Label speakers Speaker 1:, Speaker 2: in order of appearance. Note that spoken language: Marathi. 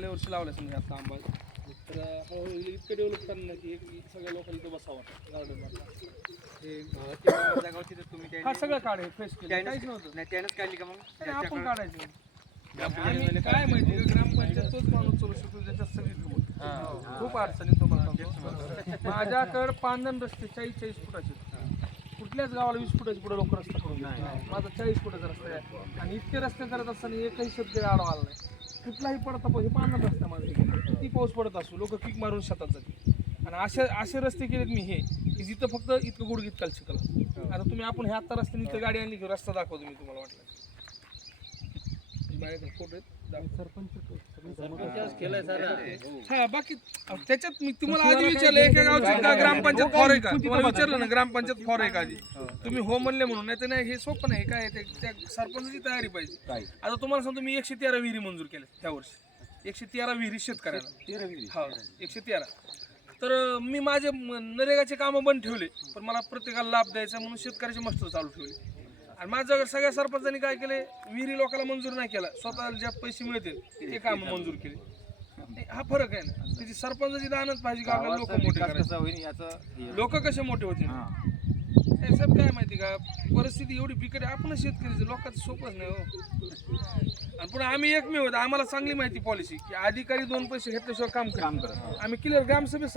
Speaker 1: गेल्या वर्षी लावला समजा आता आंबा. तर हळूहळू इतकं डेव्हलप करणार की एक सगळ्या लोकांनी तो बसावा.
Speaker 2: जागावरती तर तुम्ही
Speaker 1: हा
Speaker 2: त्याने-
Speaker 1: सगळं काढे फ्रेश केलं.
Speaker 2: त्यानेच-
Speaker 1: काहीच नव्हतं.
Speaker 2: नाही त्यानंच काढली का मग?
Speaker 1: आपण
Speaker 2: त्याच्याकडं-
Speaker 1: काढायचं. आम्ही काय माहिती का? ग्रामपंचायत तोच माणूस चालू शकतो ज्याच्यात सगळी खूप अडचणी तो माझ्याकडे पांधन रस्ते चाळीस चाळीस फुटाचे कुठल्याच गावाला वीस फुटाचे पुढे लोक रस्ता करून. माझा चाळीस फुटाचा रस्ता आहे. आणि इतके रस्ते करत असताना एकही शेतकरी आडवा आला नाही. कुठलाही पडता पाहिजे पांधन रस्ता माझा. किती पाऊस पडत असो लोक किक मारून शेतात जाते आणि असे असे रस्ते केलेत मी हे की जिथं फक्त इतकं गुडगीत काल शिकला. आता तुम्ही आपण ह्या आता रस्त्याने इथं गाडी आणली की रस्ता दाखवतो मी तुम्हाला वाटलं. हा बाकी त्याच्यात मी तुम्हाला आधी विचारलं एका गावची का ग्रामपंचायत फॉर आहे का? तुम्हाला विचारलं ना ग्रामपंचायत फॉर आहे का आधी? तुम्ही हो म्हणले म्हणून नाही तर नाही हे सोपं नाही काय ते त्या सरपंचाची तयारी पाहिजे. आता तुम्हाला सांगतो मी एकशे तेरा विहिरी मंजूर केल्या ह्या वर्षी. एकशे तेरा विहिरी शेतकऱ्याला. हा एकशे तेरा. तर मी माझे नरेगाचे कामं बंद ठेवले पण मला प्रत्येकाला लाभ द्यायचा म्हणून शेतकऱ्याचे मस्त चालू ठेवले. आणि माझ्या सगळ्या सरपंचांनी काय केले विहिरी लोकांना मंजूर नाही केला. स्वतःला ज्यात पैसे मिळतील ते काम मंजूर केले. हे- फरक आहे ना. त्याची सरपंचाची दानच पाहिजे का आपल्याला लोक मोठे करायचे. लोक कसे मोठे होते हे. सब काय माहिती का? परिस्थिती एवढी बिकट आहे. आपणच शेतकरीचं लोकांचं सोपंच नाही हो. आणि पुन्हा आम्ही एकमेव होतो आम्हाला चांगली माहिती पॉलिसी की अधिकारी दोन पैसे घेतल्याशिवाय काम काम करत आम्ही क्लिअर ग्रामसभेत